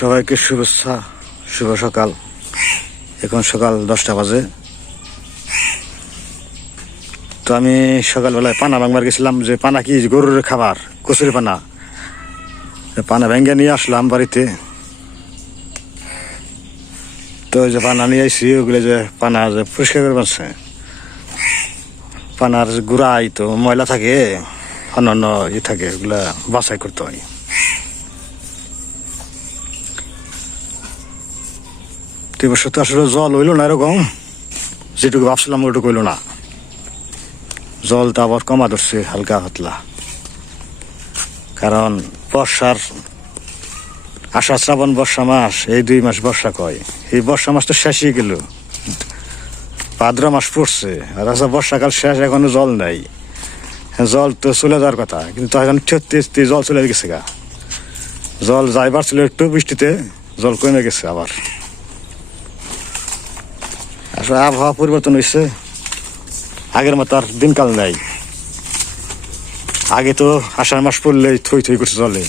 সবাইকে শুভেচ্ছা, শুভ সকাল। এখন সকাল দশটা বাজে। তো আমি সকালবেলায় পানা ভাঙবার গেছিলাম যে পানা কি গরুর খাবার? কচুরি পানা। পানা ভেঙে নিয়ে আসলাম বাড়িতে। তো যে পানা নিয়ে আসছি ওগুলো যে পানা যে পরিষ্কার করে পাচ্ছে পানার গুড়াই তো ময়লা থাকে অন্য অন্য ই থাকে, ওগুলা বাছাই করতে হয়। তো এবার তো আসলে জল হইল না এরকম। যেটুকু ভাবছিলাম ওটুকু হইল না। জলটা আবার কমা ধরছে হালকা পাতলা। কারণ বর্ষার আষাঢ় শ্রাবণ বর্ষা মাস এই দুই মাস বর্ষা কয়? এই বর্ষা মাস তো শেষই গেল। ভাদ্র মাস পড়ছে আর আচ্ছা বর্ষাকাল শেষ এখনও জল নাই। হ্যাঁ, জল তো চলে যাওয়ার কথা কিন্তু এখন ছত্রিশ জল চলে গেছে গা। জল যাইবার ছিল একটু বৃষ্টিতে জল কমে গেছে আবার। আবহাওয়া পরিবর্তন হয়েছে আগের মতো আর দিনকাল নাই। আগে তো আষাঢ় মাস পড়লেই থই থই করছে জলে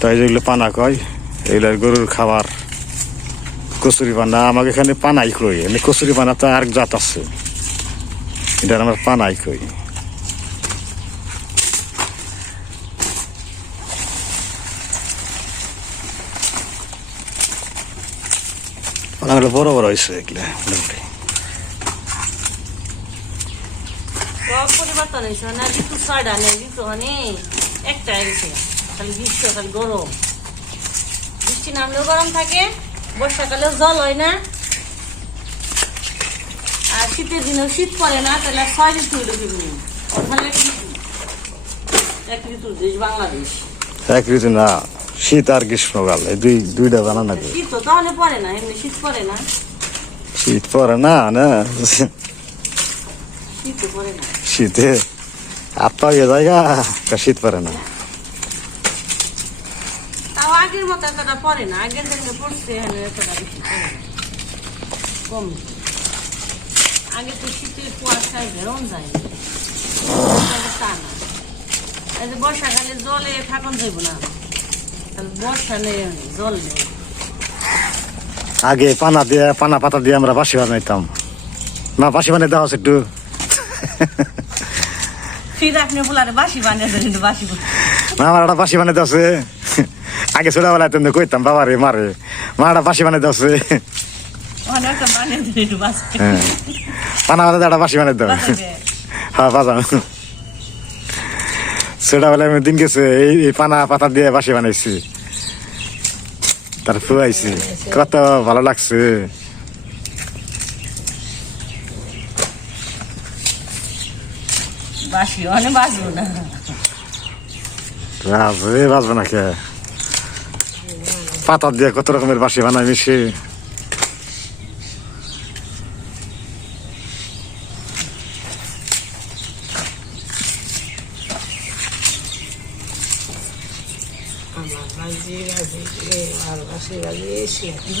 তাই যেগুলো পানা কয় এগুলো গরুর খাবার, কচুরি পানা, আমাকে এখানে পানাই কই এমনি কচুরি পানা তো আর জাত আছে। এটা আমার পানাই কই পানাগুলো বড় বড় হয়েছে এগুলো মোটামুটি। সব পরিবর্তন হয়েছে না ঋতু ছয়টা নেই ঋতু মানে একটা গেছে খালি গ্রীষ্ম খালি গরম। বৃষ্টি নামলেও গরম থাকে বর্ষাকালেও জল হয় না। আর শীতের দিনেও শীত পড়ে না তাহলে ছয় ঋতু এক ঋতু দেশ বাংলাদেশ। এক ঋতু না। শীত আর গ্রীষ্মকাল এই দুই দুইটা জানা না শীত তো তাহলে পড়ে না এমনি শীত পড়ে না। শীত পরে না না? শীত তো পড়ে না। শীতে? আপা ইয়ে জায়গা শীত পরে না। আগের মতো এতটা পড়ে না আগের দিনে পড়ছে এতটা বেশি কম। আগে তো শীতের কুয়াশায় বেরোন যায় তা না। বর্ষাকালে জলে থাকুন যাইব না তাহলে বর্ষা নেই জল নেই আগে পানা দিয়ে পানা পাতা দিয়ে আমরা বাসি বানাইতাম। না বাসি বানাই দেওয়া একটু। বানিয়ে না আমার একটা বাসি বানাই দেওয়া আগে ছোটবেলায় তুমি কইতাম বাবা রে মারে মা একটা বাসি দেওয়া বানিয়ে হ্যাঁ। পানা পাতা একটা বাসি দেওয়া। হ্যাঁ বাজাম ছোটবেলায় আমি দিন গেছে এই এই পানা পাতা দিয়ে বাসি বানাইছি। তার ফুয়াইছি কত ভালো লাগছে। বাজবে না। কে? পাতা দিয়ে কত রকমের বাসি বানাই মিশে।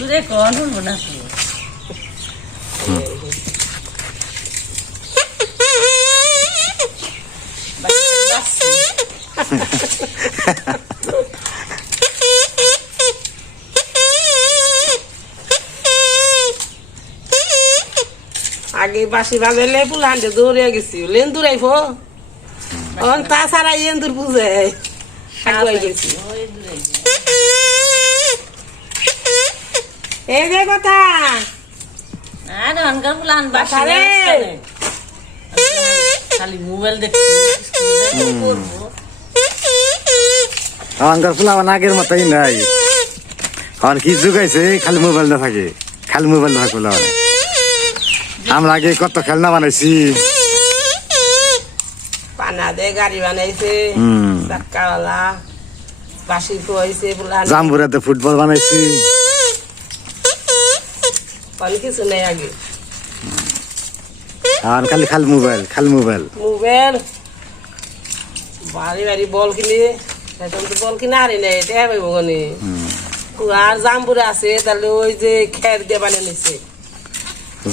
দূরে কন না আগে বাসি বাজাইলে পুলান্ডে দৌড়ে গেছি। লেন দূরাইব অন তাছাড়া এন্দুর বুঝে। আগুয়াই গেছি ওই দূরে এই যে কথা। আর অনকার প্লান বাসি বাসারে। নেই খালি মোবাইল দেখছি স্কুলে করব আমাদের ফুলাবান আগের মতোই নাই। আর কি যুগাইছে খালি মোবাইল না থাকে খালি মোবাইল না থাকে ফুলাবান আমরা। আগে কত খেলনা বানাইছি। পানা দে গাড়ি বানাইছে চাক্কাওয়ালা বাসি খুয়াইছে জাম্বুরাতে ফুটবল বানাইছি। কোন কিছু নেই আগে। আর খালি খালি মোবাইল খালি মোবাইল। মোবাইল? বাড়ি বাড়ি বল কিনে। এখন তো বল কিনে আনি নেই এটা পাইব গনি। আর জাম্বুরা আছে তাহলে ওই যে খের দিয়ে বানিয়ে নিছে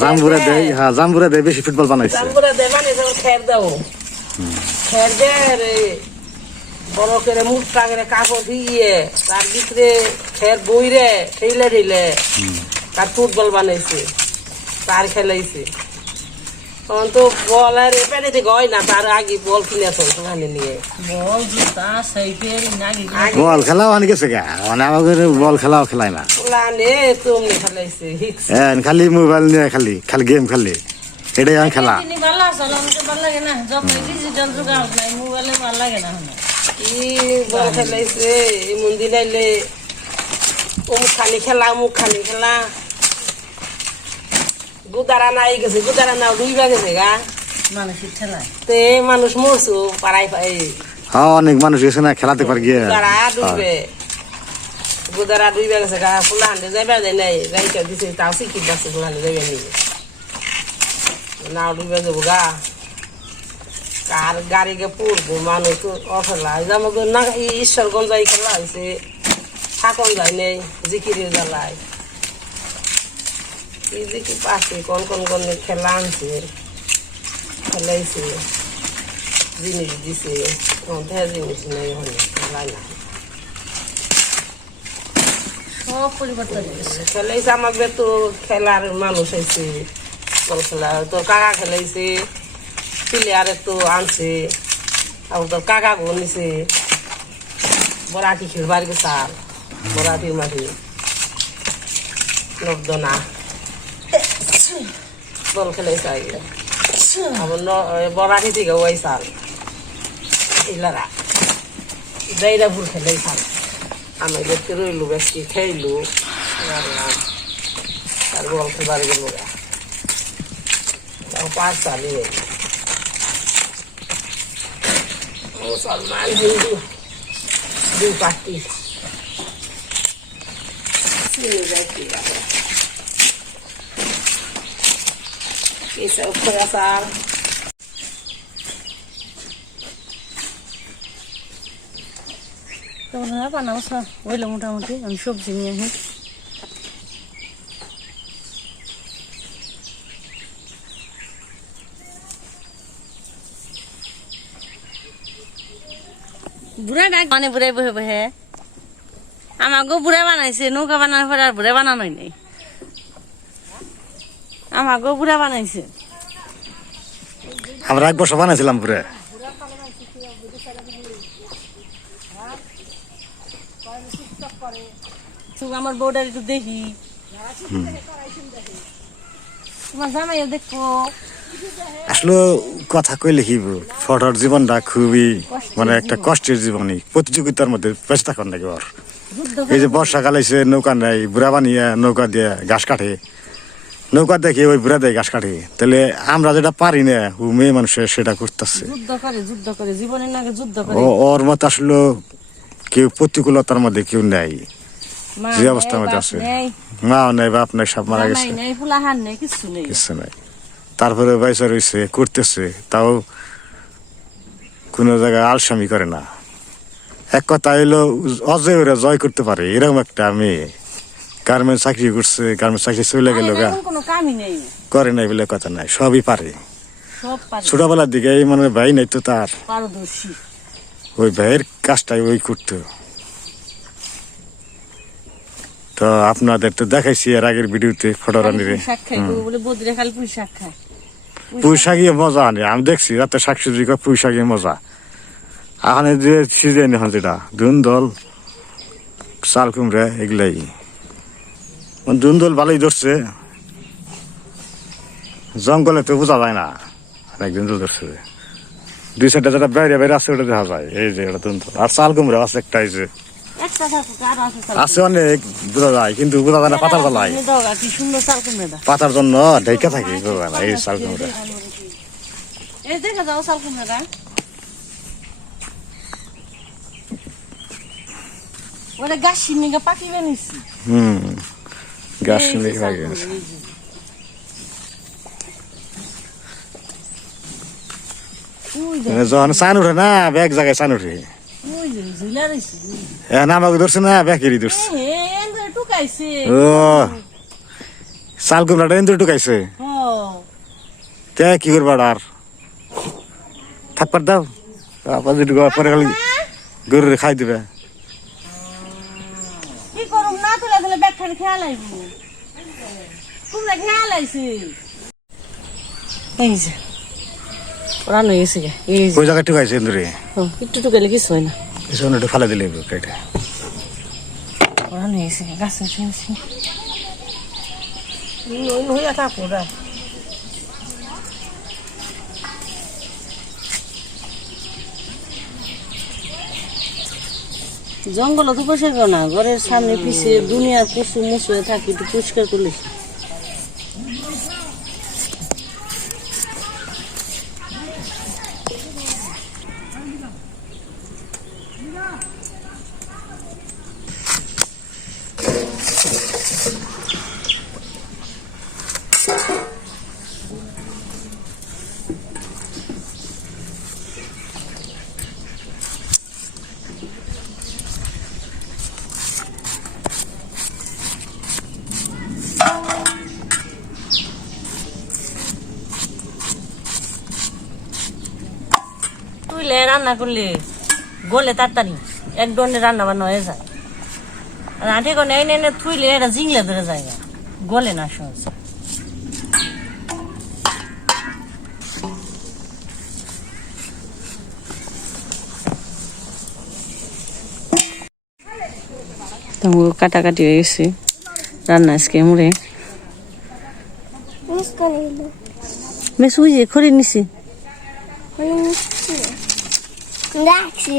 জাম্বুরা দেয়। হ্যাঁ জাম্বুরা দেয় বেশি ফুটবল বানাইছে। জাম্বুরা দিয়ে বানিয়ে যেমন খের দাও। খের দে রে বড় করে মুখটা করে কাপড় দিয়ে তার ভিতরে ফের বইরে ঠেলে ঠেলে তার ফুটবল বানাইছে তার খেলাইছে। তখন তো বল আর পেটে থেকে হয় না তার আগে বল কিনে তো ওখানে নিয়ে। বল জুতা সাইকেল বল খেলাও আনি গেছে গা। মানে আমাদের বল খেলাও খেলায় না। লানে তুমি খেলাইছে হ্যাঁ খালি মোবাইল নিয়ে খালি খালি গেম খালি। এটাই আমি খেলা। ভালো আসলে আমাকে ভালো লাগে না? যত ডিজিটাল যুগ হোক মোবাইলে ভালো লাগে না কি বল খেলাইছে এমন দিন আইলে অমুক খানি খেলা অমুক খানি খেলা। গুদারা নাই গেছে গুদারা নাও ডুইবা গেছে গা। মানুষের ঠেলায়। তে মানুষ মরছু পাড়াই পাই হ্যাঁ অনেক মানুষ গেছে না খেলাতে পার গিয়ে। গুদারা ডুইবে গুদারা ডুইবা গেছে গা ফুলা হান্ডে যাইবা যায় নাই যাইতে দিছে তাও শিখিত বাসে ফুলা হান্ডে যাইবা নিবে নাও ডুইবা যাব গা। কার গাড়ি গে পড়ব মানুষ অফেলা আমাকে না ঈশ্বরগঞ্জ যাই খেলা হয়েছে থাকন যায় নেই জিকিরে জ্বালায় কি দেখি পাশে কোন কোন কোন খেলা আনছে? খেলাইছে জিনিস দিছে অধ্যায় জিনিস নেই ওখানে খেলায় না। সব পরিবর্তন গেছে। খেলাইছে আমাদের তো খেলার মানুষ হয়েছে বল খেলা তোর কাকা খেলাইছে প্লেয়ারে তো আনছে আর তোর কাকা গো নিছে বরাটি খেলবার গেছাল বরাটির মাঠে। নবদনা বল খেলাইছে আগে আবার ন- থেকে ওই সাল ইলারা দেয়রা ভুল খেলাই সাল আমি দেখতে রইলু বেশি খেইলু আর বল খেবার গেল পাঁচ সালে মুসলমান হিন্দু দুই পার্টি চিনি যাইতে পারে এসব খোয়া সাল তখন আর বানাও সব হইল মোটামুটি। আমি সবজি নিয়ে আসি। বুড়া ডাক মানে বুড়াই বহে বহে। আমাকেও বুড়া বানাইছে নৌকা বানানোর পরে আর বুড়া বানানোই নেই। আমাকেও বুড়া বানাইছে। আমরা এক বছর বানাইছিলাম পুরে। আমার বউটার একটু দেখি। তোমার দেখব আসলে কথা কই লিখিব ফটোর জীবনটা খুবই মানে একটা কষ্টের জীবনই প্রতিযোগিতার মধ্যে বেঁচে থাকুন নাকি ওর এই যে বর্ষাকাল এসে নৌকা নেই বুড়া বানিয়ে নৌকা দিয়ে ঘাস কাটে। নৌকা দেখে ওই বুড়া দিয়ে ঘাস কাটে। তাহলে আমরা যেটা পারি না ও মেয়ে মানুষের সেটা করতেছে। ওর মতো আসলে কেউ প্রতিকূলতার মধ্যে কেউ নেই। যে অবস্থার মধ্যে আছে। মাও নেই বাপ নেই সব মারা গেছে। কিছু নাই। তারপরে বাইসা রয়েছে করতেছে। তাও কোনো জায়গায় আলসামি করে না। এক কথা হইল অজয় ওরা জয় করতে পারে এরকম একটা মেয়ে। গার্মেন্ট চাকরি করছে গার্মেন্ট চাকরি চলে গেল গা। করে নাই বলে কথা নাই সবই পারে। ছোটবেলার দিকে এই মানে ভাই নাই তো তার। ওই ভাইয়ের কাজটাই ওই করতো। তো আপনাদের তো দেখাইছি এর আগের ভিডিওতে ফটো রানিরে পুঁই শাক মজা আনে আমি দেখছি রাতে শাক সবজি কয় পুঁই শাকিয়ে মজা। এখানে যে সিজন এখন যেটা ধুন দল চাল কুমড়া এগুলাই। ধুন দল ভালোই ধরছে। জঙ্গলে তো বোঝা যায় না। একদিন তো ধরছে। দুই সাইডে যেটা বাইরে বাইরে আছে ওটা দেখা যায়। এই যে এটা ধুন দল আর চাল কুমড়া আছে একটা এই যে। আছে অনেক বোঝা যায় কিন্তু বোঝা যায় না পাতার দাও। পাতার জন্য ঢেকে থাকে বোঝা যায় না এই চাল কুমড়া। এই দেখা যাও চাল কুমড়োটা। গাছ পাকিবে নিছি। হুম। গাছ যে। ওই যে, যখন চান উঠে না ব্যাগ জায়গায় চান উঠে ওই যে, ঝুলা রইছে, ওই যে। এখন আমাকে ধরছে না ব্যাকেরই ধরছে। ও চাল কুমড়াটা এন্দুর ঢুকাইছে। তে কি করবা আর থাকবার দাও পরে খালি গরুরে খাই দিবে কি করুম না তুলে তুলে ব্যাগ খানি খেয়াল আইব। তোমরা খেয়াল আইছি। এই যে রান্না হয়ে গেছে গে, এই ওই জায়গায় ঠিক আছে ইন্দুরে একটু টুকালে কিছু হয় না। পিছনে একটু ফালে দিলে কেটে। হয়ে গেছে গে, গাছে শুনছি। হইয়া থাকো জঙ্গল তো করো না ঘরের সামনে পিছিয়ে দুনিয়ার পশু মুসুয়ে থাকি একটু পরিষ্কার করলে রান্না করলে গলে তাড়াতাড়ি এক দণ্ডে রান্না বান্না হয়ে যায় আর আঠে করে এনে এনে থুইলে এটা জিংলে ধরে যায় না। গলে না সহজ তো কাটাকাটি হয়ে গেছে রান্না আজকে মুড়ে মিস করে দিল বেশ ওই যে খড়ি নিছি রাখছি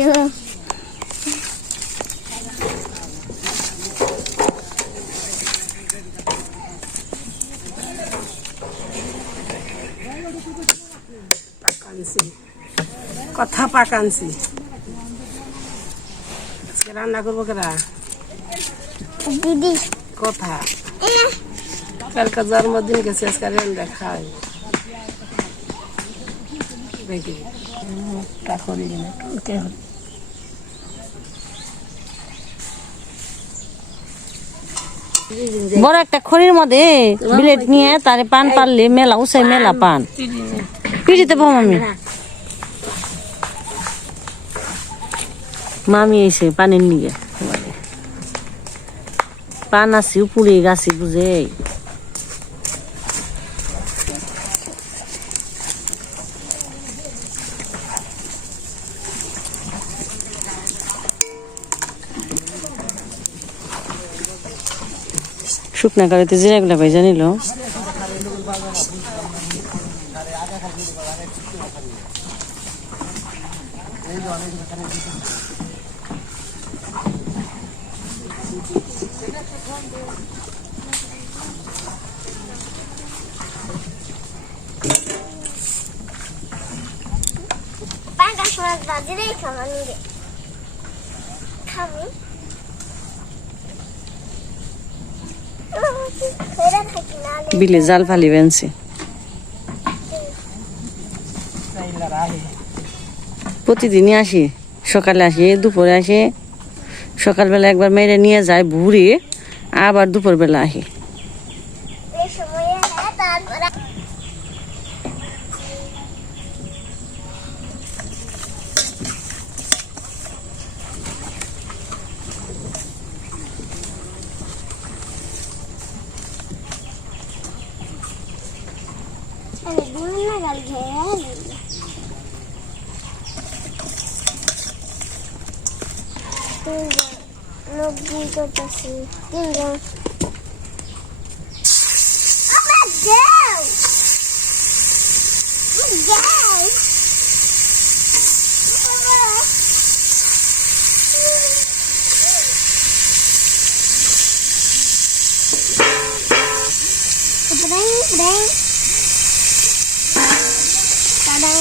পাকানছি কথা পাকানছি আজকে রান্না করব কেরা দিদি কথা কালকে জন্মদিন গেছে আজকে রান্না খাই দেখি বড় একটা খড়ির মধ্যে বিলেট নিয়ে তারে পান পারলে মেলা উসাই মেলা পান। পিড়িতে পাম আমি মামি এসে পানের নিয়ে। পান আছি উপরে, গাছি বুঝে। শুকনা কারিতে জিরাগুলা ভাই নিল পাঁচ মাস বাজে রে খাওয়ানি রে খাবি ফেরা থাকি না বিলে জাল ফালি বেনছে। প্রতিদিনই আসি, সকালে আসি, দুপুরে আসে, সকালবেলা একবার মেরে নিয়ে যায় ভুরে আবার দুপুরবেলা আসি এই সময়ে হ্যাঁ তারপরে আমি বিভিন্ন গাল ঘেরা দিল তিনজন নব্বই করতেছি তিনজন আমার দেও দেও Bring, bring. Ta-da.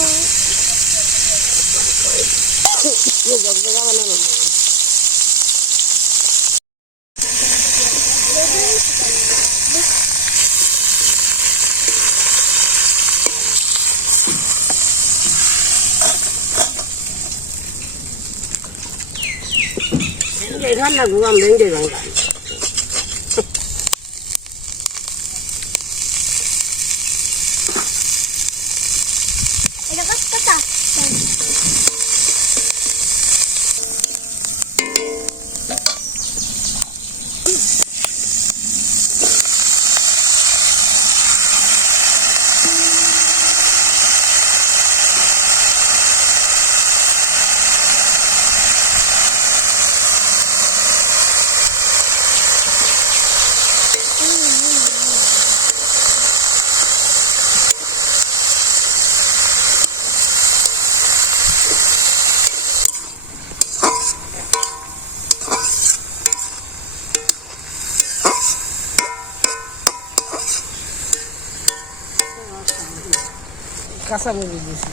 রান্না গুয়াম ভেঙে গঙ্গা এটা কত কথা কাঁচামরিচ দিছি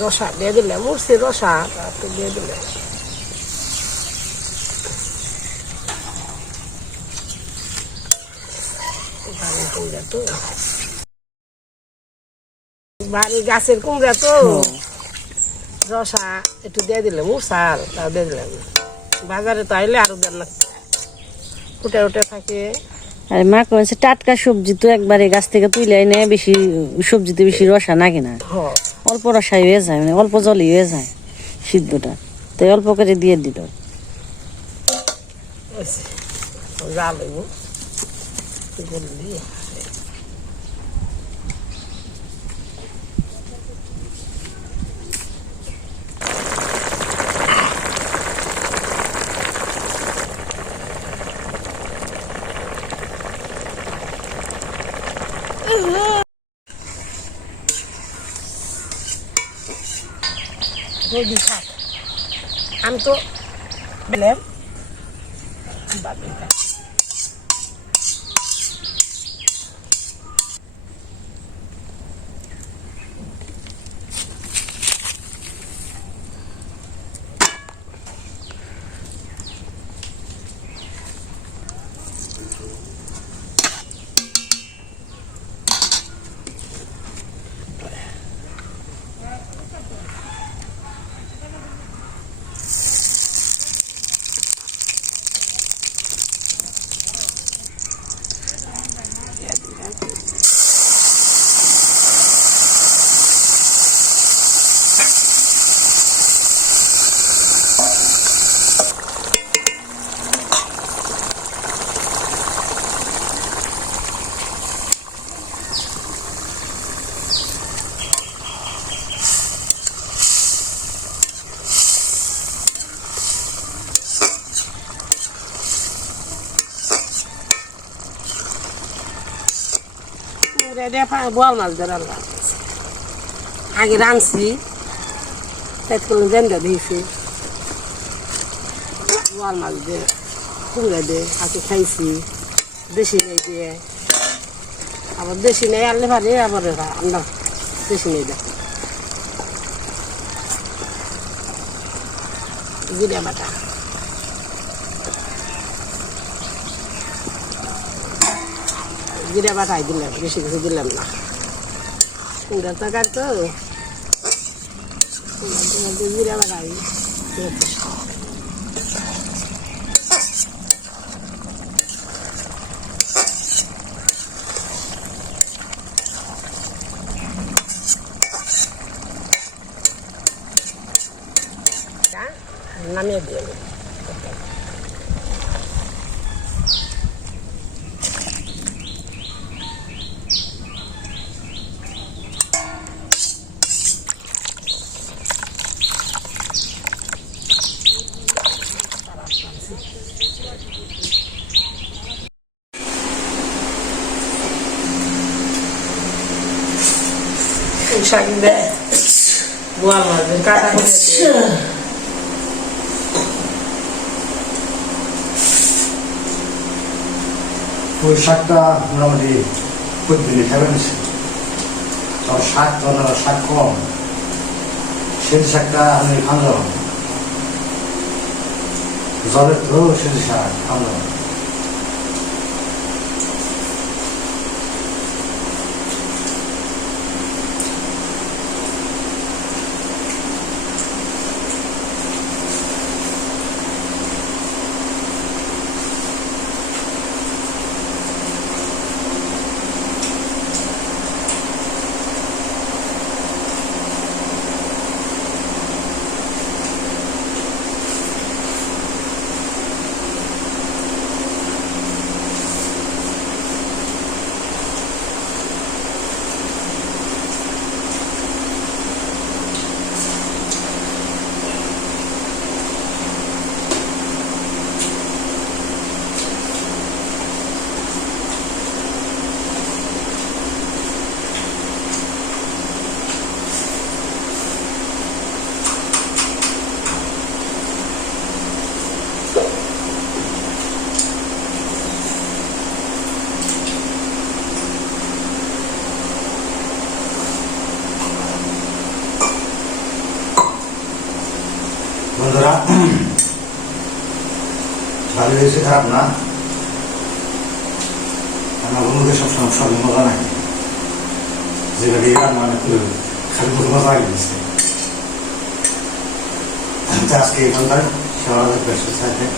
রসা দিয়ে দিলে মুরসি রসা তারপর দিয়ে দিলে। বাড়ির গাছের কুমড়া তো। রসা একটু দিয়ে দিলে মুসাল তাও দিয়ে দিলাম বাজারে তো আইলে আরও দেন না ফুটে উঠে থাকে। আর মা কমেছে টাটকা সবজি তো একবারে গাছ থেকে তুলে এনে বেশি সবজিতে বেশি রসা নাকি না? অল্প রসাই হয়ে যায় মানে অল্প জলই হয়ে যায় সিদ্ধটা। তাই অল্প করে দিয়ে দিল। জাল হইব। বললি যদি থাক আমি তো বোয়াল মাছ ধরে আনলাম আগে রাঁধছি, তাই করলাম জেন্দা দিয়েছি। বোয়াল মাছ দিয়ে কুমড়া দিয়ে আগে খাইছি, দেশি নেই দিয়ে আবার দেশি নেই, আনলে পারে, আবার আনলাম দেশি নেই দেয় জিরা বাটা। জিরা বাটাই দিলাম বেশি কিছু দিলাম না কুমড়া টাকার তো জিরা বাটাই নামিয়ে দিয়ে শাক দেয় মাছ দিয়ে কাটা ওই শাকটা মোটামুটি প্রতিদিনই খাবেন আর শাক তো শাক কম। সেল শাকটা আমি খাওয়া জলের তো সেল শাক খাওয়া খারাপ না আমার বন্ধুদের সবসময় সব মজা নাই যেটা দিয়ে রান্না অনেক করে খালি বহুত মজা লাগে দিচ্ছে আজকে এখানকার সবাই বেশি থাকে খাবার খাবে